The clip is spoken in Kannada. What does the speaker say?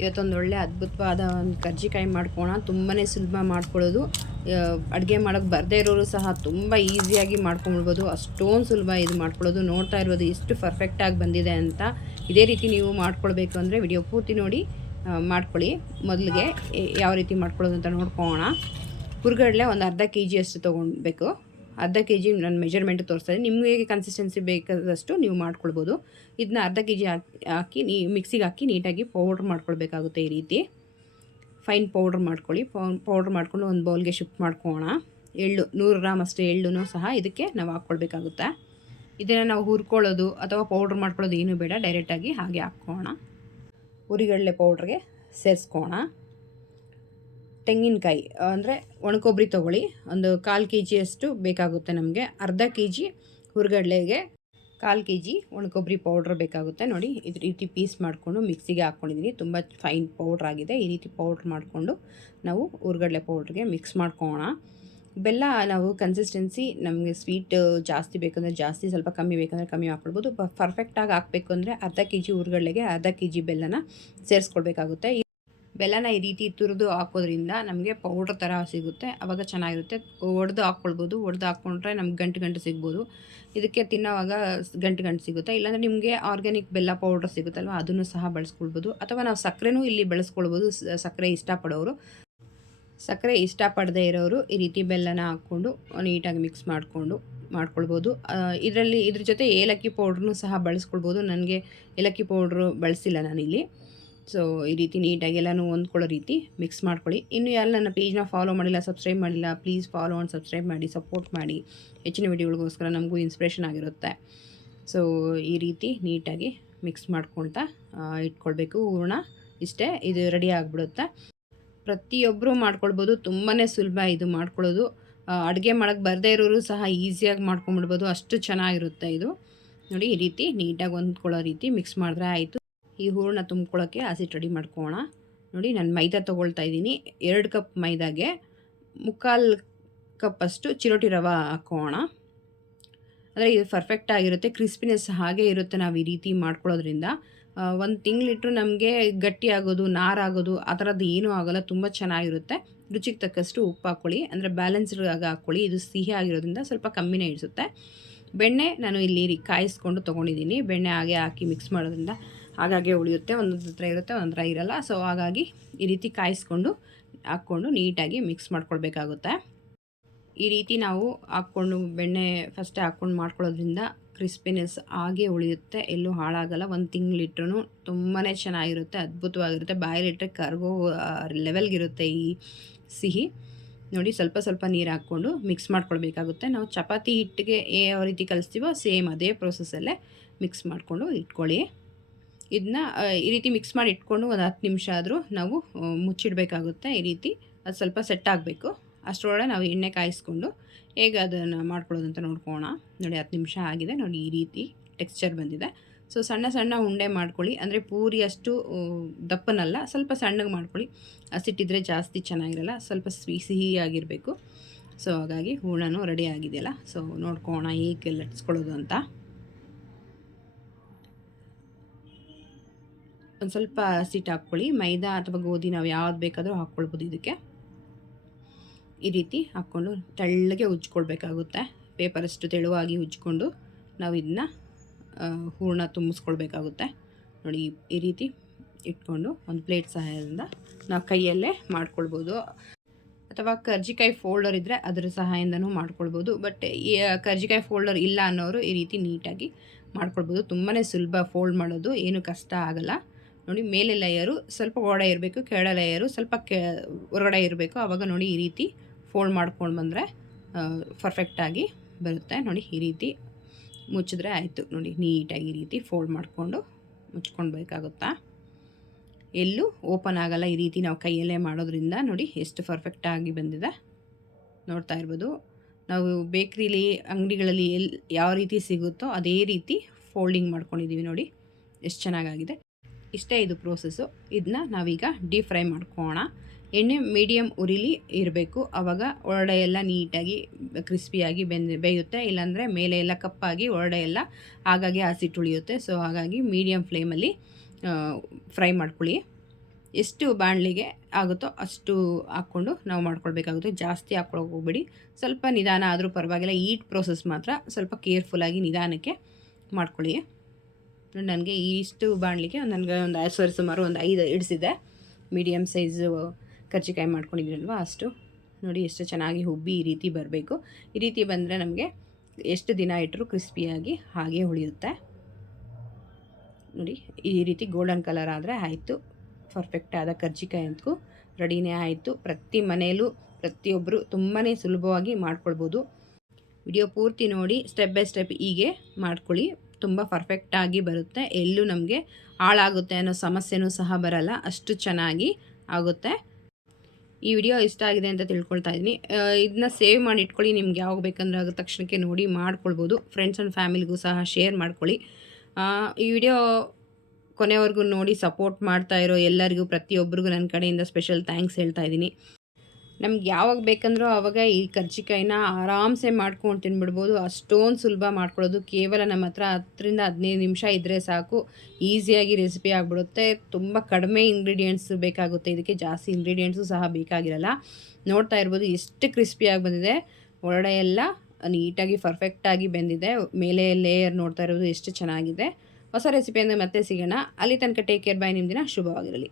ಇವತ್ತೊಂದು ಒಳ್ಳೆ ಅದ್ಭುತವಾದ ಒಂದು ಕರ್ಜಿಕಾಯಿ ಮಾಡ್ಕೋಣ ತುಂಬಾ ಸುಲಭ ಮಾಡ್ಕೊಳ್ಳೋದು ಅಡುಗೆ ಮಾಡೋಕ್ಕೆ ಬರದೇ ಇರೋರು ಸಹ ತುಂಬ ಈಸಿಯಾಗಿ ಮಾಡ್ಕೊಂಬಿಡ್ಬೋದು. ಅಷ್ಟೊಂದು ಸುಲಭ ಇದು ಮಾಡ್ಕೊಳ್ಳೋದು ನೋಡ್ತಾ ಇರ್ಬೋದು ಎಷ್ಟು ಪರ್ಫೆಕ್ಟಾಗಿ ಬಂದಿದೆ ಅಂತ. ಇದೇ ರೀತಿ ನೀವು ಮಾಡ್ಕೊಳ್ಬೇಕು ಅಂದರೆ ವಿಡಿಯೋ ಪೂರ್ತಿ ನೋಡಿ ಮಾಡ್ಕೊಳ್ಳಿ. ಮೊದಲಿಗೆ ಯಾವ ರೀತಿ ಮಾಡ್ಕೊಳ್ಳೋದು ಅಂತ ನೋಡ್ಕೊಳ್ಳೋಣ ಹುರ್ಗಡ್ಲೆ ಒಂದು ಅರ್ಧ ಕೆ ಜಿಯಷ್ಟು ತೊಗೊಳ್ಬೇಕು ಅರ್ಧ ಕೆ ಜಿ ನಾನು ಮೆಜರ್ಮೆಂಟ್ ತೋರಿಸ್ತಾ ಇದ್ದೀನಿ. ನಿಮಗೆ ಕನ್ಸಿಸ್ಟೆನ್ಸಿ ಬೇಕಾದಷ್ಟು ನೀವು ಮಾಡ್ಕೊಳ್ಬೋದು. ಇದನ್ನ ಅರ್ಧ ಕೆ ಜಿ ಹಾಕಿ ನೀ ಮಿಕ್ಸಿಗೆ ಹಾಕಿ ನೀಟಾಗಿ ಪೌಡ್ರ್ ಮಾಡ್ಕೊಳ್ಬೇಕಾಗುತ್ತೆ ಈ ರೀತಿ. ಫೈನ್ ಪೌಡ್ರ್ ಮಾಡ್ಕೊಳ್ಳಿ. ಪೌಡ್ರ್ ಮಾಡ್ಕೊಂಡು ಒಂದು ಬೌಲ್ಗೆ ಶಿಫ್ಟ್ ಮಾಡ್ಕೊಳ್ಳೋಣ ಎಳ್ಳು, ನೂರು ಗ್ರಾಮ್ ಅಷ್ಟು ಎಳ್ಳು ಸಹ ಇದಕ್ಕೆ ನಾವು ಹಾಕ್ಕೊಳ್ಬೇಕಾಗುತ್ತೆ. ಇದನ್ನು ನಾವು ಹುರ್ಕೊಳ್ಳೋದು ಅಥವಾ ಪೌಡ್ರ್ ಮಾಡ್ಕೊಳ್ಳೋದು ಏನೂ ಬೇಡ. ಡೈರೆಕ್ಟಾಗಿ ಹಾಗೆ ಹಾಕ್ಕೊಳ್ಳೋಣ. ಉರಿಗಡಲೆ ಪೌಡ್ರಿಗೆ ಸೇರಿಸ್ಕೋಣ ತೆಂಗಿನಕಾಯಿ, ಅಂದರೆ ಒಣಕೊಬ್ಬರಿ ತೊಗೊಳ್ಳಿ. ಒಂದು ಕಾಲು ಕೆ ಜಿಯಷ್ಟು ಬೇಕಾಗುತ್ತೆ ನಮಗೆ. ಅರ್ಧ ಕೆ ಜಿ ಹುರಿಗಡಲೆಗೆ ಕಾಲು ಕೆ ಜಿ ಒಣಕೊಬ್ಬರಿ ಪೌಡ್ರ್ ಬೇಕಾಗುತ್ತೆ. ನೋಡಿ ಇದು ರೀತಿ ಪೀಸ್ ಮಾಡಿಕೊಂಡು ಮಿಕ್ಸಿಗೆ ಹಾಕ್ಕೊಂಡಿದ್ದೀನಿ ತುಂಬ ಫೈನ್ ಪೌಡ್ರ್ ಆಗಿದೆ. ಈ ರೀತಿ ಪೌಡ್ರ್ ಮಾಡಿಕೊಂಡು ನಾವು ಹುರ್ಗಡ್ಲೆ ಪೌಡ್ರಿಗೆ ಮಿಕ್ಸ್ ಮಾಡ್ಕೊಳ್ಳೋಣ ಬೆಲ್ಲ ನಾವು ಕನ್ಸಿಸ್ಟೆನ್ಸಿ ನಮಗೆ ಸ್ವೀಟ್ ಜಾಸ್ತಿ ಬೇಕಂದರೆ ಜಾಸ್ತಿ, ಸ್ವಲ್ಪ ಕಮ್ಮಿ ಬೇಕಂದರೆ ಕಮ್ಮಿ ಹಾಕ್ಕೊಳ್ಬೋದು. ಪರ್ಫೆಕ್ಟಾಗಿ ಹಾಕಬೇಕು ಅಂದರೆ ಅರ್ಧ ಕೆ ಜಿ ಹುರ್ಗಡ್ಲೆಗೆ ಅರ್ಧ ಕೆ ಜಿ ಬೆಲ್ಲನ ಸೇರಿಸ್ಕೊಳ್ಬೇಕಾಗುತ್ತೆ. ಬೆಲ್ಲನ ಈ ರೀತಿ ತುರಿದು ಹಾಕೋದ್ರಿಂದ ನಮಗೆ ಪೌಡ್ರ್ ಥರ ಸಿಗುತ್ತೆ. ಆವಾಗ ಚೆನ್ನಾಗಿರುತ್ತೆ. ಒಡೆದು ಹಾಕ್ಕೊಳ್ಬೋದು. ಒಡೆದು ಹಾಕ್ಕೊಂಡ್ರೆ ನಮ್ಗೆ ಗಂಟು ಗಂಟು ಸಿಗ್ಬೋದು. ಇದಕ್ಕೆ ತಿನ್ನೋವಾಗ ಗಂಟು ಗಂಟು ಸಿಗುತ್ತೆ. ಇಲ್ಲಾಂದರೆ ನಿಮಗೆ ಆರ್ಗ್ಯಾನಿಕ್ ಬೆಲ್ಲ ಪೌಡ್ರ್ ಸಿಗುತ್ತಲ್ವ? ಅದನ್ನು ಸಹ ಬಳಸ್ಕೊಳ್ಬೋದು. ಅಥವಾ ನಾವು ಸಕ್ಕರೆನೂ ಇಲ್ಲಿ ಬಳಸ್ಕೊಳ್ಬೋದು. ಸಕ್ಕರೆ ಇಷ್ಟಪಡೋರು. ಸಕ್ಕರೆ ಇಷ್ಟಪಡದೇ ಇರೋರು ಈ ರೀತಿ ಬೆಲ್ಲನ ಹಾಕ್ಕೊಂಡು ನೀಟಾಗಿ ಮಿಕ್ಸ್ ಮಾಡಿಕೊಂಡು ಮಾಡ್ಕೊಳ್ಬೋದು. ಇದರಲ್ಲಿ ಇದ್ರ ಜೊತೆ ಏಲಕ್ಕಿ ಪೌಡ್ರನ್ನೂ ಸಹ ಬಳಸ್ಕೊಳ್ಬೋದು. ನನಗೆ ಏಲಕ್ಕಿ ಪೌಡ್ರು ಬಳಸಿಲ್ಲ ನಾನಿಲ್ಲಿ. ಸೊ ಈ ರೀತಿ ನೀಟಾಗಿ ಎಲ್ಲನೂ ಹೊಂದ್ಕೊಳ್ಳೋ ರೀತಿ ಮಿಕ್ಸ್ ಮಾಡ್ಕೊಳ್ಳಿ. ಇನ್ನು ಯಾರು ನನ್ನ ಪೇಜ್ನ ಫಾಲೋ ಮಾಡಿಲ್ಲ ಸಬ್ಸ್ಕ್ರೈಬ್ ಮಾಡಿಲ್ಲ ಪ್ಲೀಸ್ ಫಾಲೋ ಆ್ಯಂಡ್ ಸಬ್ಸ್ಕ್ರೈಬ್ ಮಾಡಿ ಸಪೋರ್ಟ್ ಮಾಡಿ. ಹೆಚ್ಚಿನ ವಿಡಿಯೋಗಳಿಗೋಸ್ಕರ ನಮಗೂ ಇನ್ಸ್ಪಿರೇಷನ್ ಆಗಿರುತ್ತೆ. ಸೊ ಈ ರೀತಿ ನೀಟಾಗಿ ಮಿಕ್ಸ್ ಮಾಡ್ಕೊಳ್ತಾ ಇಟ್ಕೊಳ್ಬೇಕು. ಹೂರ್ಣ ಇಷ್ಟೇ, ಇದು ರೆಡಿ ಆಗಿಬಿಡುತ್ತೆ. ಪ್ರತಿಯೊಬ್ಬರು ಮಾಡ್ಕೊಳ್ಬೋದು ತುಂಬಾ ಸುಲಭ ಇದು ಮಾಡ್ಕೊಳ್ಳೋದು. ಅಡುಗೆ ಮಾಡೋಕ್ಕೆ ಬರದೇ ಇರೋರು ಸಹ ಈಸಿಯಾಗಿ ಮಾಡ್ಕೊಂಡ್ಬಿಡ್ಬೋದು. ಅಷ್ಟು ಚೆನ್ನಾಗಿರುತ್ತೆ ಇದು. ನೋಡಿ, ಈ ರೀತಿ ನೀಟಾಗಿ ಹೊಂದ್ಕೊಳ್ಳೋ ರೀತಿ ಮಿಕ್ಸ್ ಮಾಡಿದ್ರೆ ಆಯಿತು. ಈ ಹೂರಣ ತುಂಬ್ಕೊಳ್ಳೋಕ್ಕೆ ಹಸಿಟ್ಟು ರೆಡಿ ಮಾಡ್ಕೊಳ್ಳೋಣ ನೋಡಿ, ನಾನು ಮೈದಾ ತೊಗೊಳ್ತಾ ಇದ್ದೀನಿ. ಎರಡು ಕಪ್ ಮೈದಾಗೆ ಮುಕ್ಕಾಲು ಕಪ್ಪಷ್ಟು ಚಿರೋಟಿ ರವೆ ಹಾಕೋಣ. ಅಂದರೆ ಇದು ಪರ್ಫೆಕ್ಟ್ ಆಗಿರುತ್ತೆ ಕ್ರಿಸ್ಪಿನೆಸ್ ಹಾಗೆ ಇರುತ್ತೆ ನಾವು ಈ ರೀತಿ ಮಾಡ್ಕೊಳ್ಳೋದ್ರಿಂದ ಒಂದು ತಿಂಗಳಿಟ್ಟು ನಮಗೆ ಗಟ್ಟಿ ಆಗೋದು ನಾರಾಗೋದು ಆ ಥರದ್ದು ಏನೂ ಆಗೋಲ್ಲ, ತುಂಬ ಚೆನ್ನಾಗಿರುತ್ತೆ. ರುಚಿಗೆ ತಕ್ಕಷ್ಟು ಉಪ್ಪು ಹಾಕ್ಕೊಳ್ಳಿ ಅಂದರೆ ಬ್ಯಾಲೆನ್ಸ್ಡ್ ಆಗಿ ಹಾಕ್ಕೊಳ್ಳಿ ಇದು ಸಿಹಿ ಆಗಿರೋದ್ರಿಂದ ಸ್ವಲ್ಪ ಕಮ್ಮಿನೇ ಇಡಿಸುತ್ತೆ ಬೆಣ್ಣೆ ನಾನು ಇಲ್ಲಿ ಕಾಯಿಸ್ಕೊಂಡು ತೊಗೊಂಡಿದ್ದೀನಿ. ಬೆಣ್ಣೆ ಹಾಗೆ ಹಾಕಿ ಮಿಕ್ಸ್ ಮಾಡೋದ್ರಿಂದ ಹಾಗಾಗಿ ಉಳಿಯುತ್ತೆ, ಒಂದೊಂದು ಹತ್ರ ಇರುತ್ತೆ, ಒಂದೊಂದು ಹತ್ರ ಇರಲ್ಲ. ಸೊ ಹಾಗಾಗಿ ಈ ರೀತಿ ಕಾಯಿಸ್ಕೊಂಡು, ಹಾಕ್ಕೊಂಡು ನೀಟಾಗಿ ಮಿಕ್ಸ್ ಮಾಡ್ಕೊಳ್ಬೇಕಾಗುತ್ತೆ. ಈ ರೀತಿ ನಾವು ಹಾಕ್ಕೊಂಡು, ಬೆಣ್ಣೆ ಫಸ್ಟೇ ಹಾಕ್ಕೊಂಡು ಮಾಡ್ಕೊಳ್ಳೋದ್ರಿಂದ ಕ್ರಿಸ್ಪಿನೆಸ್ ಹಾಗೆ ಉಳಿಯುತ್ತೆ. ಎಲ್ಲೂ ಹಾಳಾಗಲ್ಲ. ಒಂದು ತಿಂಗಳಿಟ್ರೂ ತುಂಬಾ ಚೆನ್ನಾಗಿರುತ್ತೆ, ಅದ್ಭುತವಾಗಿರುತ್ತೆ. ಬಾಯಲ್ಲಿಟ್ಟರೆ ಕರ್ಗೋ ಲೆವೆಲ್ಗಿರುತ್ತೆ ಈ ಸಿಹಿ. ನೋಡಿ, ಸ್ವಲ್ಪ ಸ್ವಲ್ಪ ನೀರು ಹಾಕ್ಕೊಂಡು ಮಿಕ್ಸ್ ಮಾಡ್ಕೊಳ್ಬೇಕಾಗುತ್ತೆ. ನಾವು ಚಪಾತಿ ಹಿಟ್ಟಿಗೆ ಯಾವ ರೀತಿ ಕಲಿಸ್ತೀವೋ, ಸೇಮ್ ಅದೇ ಪ್ರೊಸೆಸ್ಸಲ್ಲೇ ಮಿಕ್ಸ್ ಮಾಡಿಕೊಂಡು ಇಟ್ಕೊಳ್ಳಿ. ಇದನ್ನ ಈ ರೀತಿ ಮಿಕ್ಸ್ ಮಾಡಿ ಇಟ್ಕೊಂಡು ಒಂದು ಹತ್ತು ನಿಮಿಷ ಆದರೂ ನಾವು ಮುಚ್ಚಿಡಬೇಕಾಗುತ್ತೆ ಈ ರೀತಿ. ಅದು ಸ್ವಲ್ಪ ಸೆಟ್ ಆಗಬೇಕು. ಅಷ್ಟರೊಳಗೆ ನಾವು ಎಣ್ಣೆ ಕಾಯಿಸ್ಕೊಂಡು ಹೇಗೆ ಅದನ್ನು ಮಾಡ್ಕೊಳ್ಳೋದು ಅಂತ ನೋಡ್ಕೊಳ್ಳೋಣ ನೋಡಿ ಹತ್ತು ನಿಮಿಷ ಆಗಿದೆ. ನೋಡಿ ಈ ರೀತಿ ಟೆಕ್ಸ್ಚರ್ ಬಂದಿದೆ. ಸೊ ಸಣ್ಣ ಸಣ್ಣ ಉಂಡೆ ಮಾಡ್ಕೊಳ್ಳಿ. ಅಂದರೆ ಪೂರಿ ಅಷ್ಟು ದಪ್ಪನಲ್ಲ. ಸ್ವಲ್ಪ ಸಣ್ಣಗೆ ಮಾಡ್ಕೊಳ್ಳಿ. ಹಸಿಟ್ಟಿದ್ರೆ ಜಾಸ್ತಿ ಚೆನ್ನಾಗಿರಲ್ಲ. ಸ್ವಲ್ಪ ಸಿಹಿ, ಸಿಹಿಯಾಗಿರಬೇಕು. ಸೊ ಹಾಗಾಗಿ ಹೂರ್ಣನೂ ರೆಡಿ ಆಗಿದೆಯಲ್ಲ. ಸೊ ನೋಡ್ಕೋಣ ಹೇಗೆ ಲಟ್ಸ್ಕೊಳ್ಳೋದು ಅಂತ. ಒಂದು ಸ್ವಲ್ಪ ಹಸಿಟ್ಟು ಹಾಕ್ಕೊಳ್ಳಿ. ಮೈದಾ ಅಥವಾ ಗೋಧಿ ನಾವು ಯಾವ್ದು ಬೇಕಾದರೂ ಹಾಕ್ಕೊಳ್ಬೋದು ಇದಕ್ಕೆ. ಈ ರೀತಿ ಹಾಕ್ಕೊಂಡು ತೆಳ್ಳಗೆ ಉಜ್ಕೊಳ್ಬೇಕಾಗುತ್ತೆ. ಪೇಪರಷ್ಟು ತೆಳುವಾಗಿ ಉಜ್ಕೊಂಡು ನಾವು ಇದನ್ನ ಹೂರಣ ತುಂಬಿಸ್ಕೊಳ್ಬೇಕಾಗುತ್ತೆ. ನೋಡಿ, ಈ- ರೀತಿ ಇಟ್ಕೊಂಡು ಒಂದು ಪ್ಲೇಟ್ ಸಹಾಯದಿಂದ ನಾವು ಕೈಯಲ್ಲೇ ಮಾಡ್ಕೊಳ್ಬೋದು. ಅಥವಾ ಕರ್ಜಿಕಾಯಿ ಫೋಲ್ಡರ್ ಇದ್ದರೆ ಅದರ ಸಹಾಯದಿಂದನೂ ಮಾಡ್ಕೊಳ್ಬೋದು. ಬಟ್ ಕರ್ಜಿಕಾಯಿ ಫೋಲ್ಡರ್ ಇಲ್ಲ ಅನ್ನೋರು ಈ ರೀತಿ ನೀಟಾಗಿ ಮಾಡ್ಕೊಳ್ಬೋದು. ತುಂಬಾ ಸುಲಭ ಫೋಲ್ಡ್ ಮಾಡೋದು. ಏನು ಕಷ್ಟ ಆಗಲ್ಲ. ನೋಡಿ ಮೇಲೆ ಲೇಯರು ಸ್ವಲ್ಪ ಒಳಗಡೆ ಇರಬೇಕು, ಕೆಳ ಲೇಯರು ಸ್ವಲ್ಪ ಕೆ, ಹೊರಗಡೆ ಇರಬೇಕು. ಆವಾಗ ನೋಡಿ ಈ ರೀತಿ ಫೋಲ್ಡ್ ಮಾಡ್ಕೊಂಡು ಬಂದರೆ ಪರ್ಫೆಕ್ಟಾಗಿ ಬರುತ್ತೆ. ನೋಡಿ ಈ ರೀತಿ ಮುಚ್ಚಿದ್ರೆ ಆಯಿತು. ನೋಡಿ ನೀಟಾಗಿ ಈ ರೀತಿ ಫೋಲ್ಡ್ ಮಾಡಿಕೊಂಡು ಮುಚ್ಕೊಳ್ಬೇಕಾಗುತ್ತಾ ಎಲ್ಲೂ ಓಪನ್ ಆಗಲ್ಲ. ಈ ರೀತಿ ನಾವು ಕೈಯಲ್ಲೇ ಮಾಡೋದ್ರಿಂದ ನೋಡಿ ಎಷ್ಟು ಪರ್ಫೆಕ್ಟಾಗಿ ಬಂದಿದೆ. ನೋಡ್ತಾ ಇರ್ಬೋದು. ನಾವು ಬೇಕ್ರಿಲಿ, ಅಂಗಡಿಗಳಲ್ಲಿ ಎಲ್ಲಿ ಯಾವ ರೀತಿ ಸಿಗುತ್ತೋ ಅದೇ ರೀತಿ ಫೋಲ್ಡಿಂಗ್ ಮಾಡ್ಕೊಂಡಿದ್ದೀವಿ ನೋಡಿ. ಎಷ್ಟು ಚೆನ್ನಾಗಾಗಿದೆ. ಇಷ್ಟೇ ಇದು ಪ್ರೋಸೆಸ್ಸು ಇದನ್ನ ನಾವೀಗ ಡೀಪ್ ಫ್ರೈ ಮಾಡ್ಕೋಣ ಎಣ್ಣೆ ಮೀಡಿಯಮ್ ಉರಿಲಿ ಇರಬೇಕು. ಆವಾಗ ಒರಡೆ ಎಲ್ಲ ನೀಟಾಗಿ ಕ್ರಿಸ್ಪಿಯಾಗಿ ಬೆಂದ, ಬೇಯುತ್ತೆ. ಇಲ್ಲಾಂದರೆ ಮೇಲೆ ಎಲ್ಲ ಕಪ್ಪಾಗಿ ಒರಡೆ ಎಲ್ಲ ಹಾಗಾಗಿ ಹಸಿಟ್ಟು ಉಳಿಯುತ್ತೆ. ಸೊ ಹಾಗಾಗಿ ಮೀಡಿಯಮ್ ಫ್ಲೇಮಲ್ಲಿ ಫ್ರೈ ಮಾಡ್ಕೊಳ್ಳಿ. ಎಷ್ಟು ಬಾಣಲಿಗೆ ಆಗುತ್ತೋ ಅಷ್ಟು ಹಾಕ್ಕೊಂಡು ನಾವು ಮಾಡ್ಕೊಳ್ಬೇಕಾಗುತ್ತೆ. ಜಾಸ್ತಿ ಹಾಕ್ಕೊಳಕ್ಕೆ ಹೋಗ್ಬೇಡಿ. ಸ್ವಲ್ಪ ನಿಧಾನ ಆದರೂ ಪರವಾಗಿಲ್ಲ. ಈಟ್ ಪ್ರೋಸೆಸ್ ಮಾತ್ರ ಸ್ವಲ್ಪ ಕೇರ್ಫುಲ್ಲಾಗಿ ನಿಧಾನಕ್ಕೆ ಮಾಡ್ಕೊಳ್ಳಿ. ನನಗೆ ಇಷ್ಟು ಬಾಣಲಿಗೆ ನನಗೆ ಒಂದು ಸರಿ ಸುಮಾರು ಒಂದು ಐದು ಇಡಿಸಿದೆ. ಮೀಡಿಯಮ್ ಸೈಜು ಕರ್ಜಿಕಾಯಿ ಮಾಡ್ಕೊಂಡಿದ್ದೀನಲ್ವ ಅಷ್ಟು. ನೋಡಿ, ಎಷ್ಟು ಚೆನ್ನಾಗಿ ಹುಬ್ಬಿ ಈ ರೀತಿ ಬರಬೇಕು. ಈ ರೀತಿ ಬಂದರೆ ನಮಗೆ ಎಷ್ಟು ದಿನ ಇಟ್ಟರೂ ಕ್ರಿಸ್ಪಿಯಾಗಿ ಹಾಗೆ ಉಳಿಯುತ್ತೆ. ನೋಡಿ, ಈ ರೀತಿ ಗೋಲ್ಡನ್ ಕಲರ್ ಆದರೆ ಆಯಿತು. ಪರ್ಫೆಕ್ಟ್ ಆದ ಕರ್ಜಿಕಾಯಿ ಅಂತೂ ರೆಡಿನೇ ಆಯಿತು. ಪ್ರತಿ ಮನೆಯಲ್ಲೂ ಪ್ರತಿಯೊಬ್ಬರು ತುಂಬಾ ಸುಲಭವಾಗಿ ಮಾಡ್ಕೊಳ್ಬೋದು. ವಿಡಿಯೋ ಪೂರ್ತಿ ನೋಡಿ ಸ್ಟೆಪ್ ಬೈ ಸ್ಟೆಪ್ ಹೀಗೆ ಮಾಡ್ಕೊಳ್ಳಿ. ತುಂಬ ಪರ್ಫೆಕ್ಟಾಗಿ ಬರುತ್ತೆ. ಎಲ್ಲೂ ನಮಗೆ ಹಾಳಾಗುತ್ತೆ ಅನ್ನೋ ಸಮಸ್ಯೆನೂ ಸಹ ಬರಲ್ಲ. ಅಷ್ಟು ಚೆನ್ನಾಗಿ ಆಗುತ್ತೆ. ಈ ವಿಡಿಯೋ ಇಷ್ಟ ಆಗಿದೆ ಅಂತ ತಿಳ್ಕೊಳ್ತಾ ಇದ್ದೀನಿ. ಇದನ್ನ ಸೇವ್ ಮಾಡಿ ಇಟ್ಕೊಳ್ಳಿ. ನಿಮ್ಗೆ ಯಾವಾಗ ಬೇಕಂದ್ರೆ ಆಗ ತಕ್ಷಣಕ್ಕೆ ನೋಡಿ ಮಾಡ್ಕೊಳ್ಬೋದು. ಫ್ರೆಂಡ್ಸ್ ಆ್ಯಂಡ್ ಫ್ಯಾಮಿಲಿಗೂ ಸಹ ಶೇರ್ ಮಾಡ್ಕೊಳ್ಳಿ. ಈ ವಿಡಿಯೋ ಕೊನೆವರೆಗೂ ನೋಡಿ ಸಪೋರ್ಟ್ ಮಾಡ್ತಾ ಇರೋ ಎಲ್ಲರಿಗೂ, ಪ್ರತಿಯೊಬ್ಬರಿಗೂ ನನ್ನ ಕಡೆಯಿಂದ ಸ್ಪೆಷಲ್ ಥ್ಯಾಂಕ್ಸ್ ಹೇಳ್ತಾ ಇದ್ದೀನಿ. ನಮ್ಗೆ ಯಾವಾಗ ಬೇಕಂದ್ರೂ ಆವಾಗ ಈ ಕರ್ಜಿಕಾಯಿನ ಆರಾಮ್ಸೆ ಮಾಡ್ಕೊಂಡು ತಿನ್ಬಿಡ್ಬೋದು. ಅಷ್ಟೊಂದು ಸುಲಭ ಮಾಡ್ಕೊಳ್ಳೋದು. ಕೇವಲ ನಮ್ಮ ಹತ್ರ ಹತ್ತರಿಂದ ಹದಿನೈದು ನಿಮಿಷ ಇದ್ದರೆ ಸಾಕು. ಈಸಿಯಾಗಿ ರೆಸಿಪಿ ಆಗಿಬಿಡುತ್ತೆ. ತುಂಬ ಕಡಿಮೆ ಇಂಗ್ರೀಡಿಯೆಂಟ್ಸ್ ಬೇಕಾಗುತ್ತೆ. ಇದಕ್ಕೆ ಜಾಸ್ತಿ ಇಂಗ್ರೀಡಿಯೆಂಟ್ಸು ಸಹ ಬೇಕಾಗಿರಲ್ಲ. ನೋಡ್ತಾ ಇರ್ಬೋದು, ಎಷ್ಟು ಕ್ರಿಸ್ಪಿಯಾಗಿ ಬಂದಿದೆ. ಒಳಗಡೆ ಎಲ್ಲ ನೀಟಾಗಿ ಪರ್ಫೆಕ್ಟಾಗಿ ಬೆಂದಿದೆ. ಮೇಲೆ ಲೇಯರ್ ನೋಡ್ತಾ ಇರೋದು ಎಷ್ಟು ಚೆನ್ನಾಗಿದೆ. ಹೊಸ ರೆಸಿಪಿ ಅಂದರೆ ಮತ್ತೆ ಸಿಗೋಣ. ಅಲ್ಲಿ ತನಕ ಟೇಕ್ ಕೇರ್ ಬಾಯ್ ನಿಮ್ಮ ದಿನ ಶುಭವಾಗಿರಲಿ.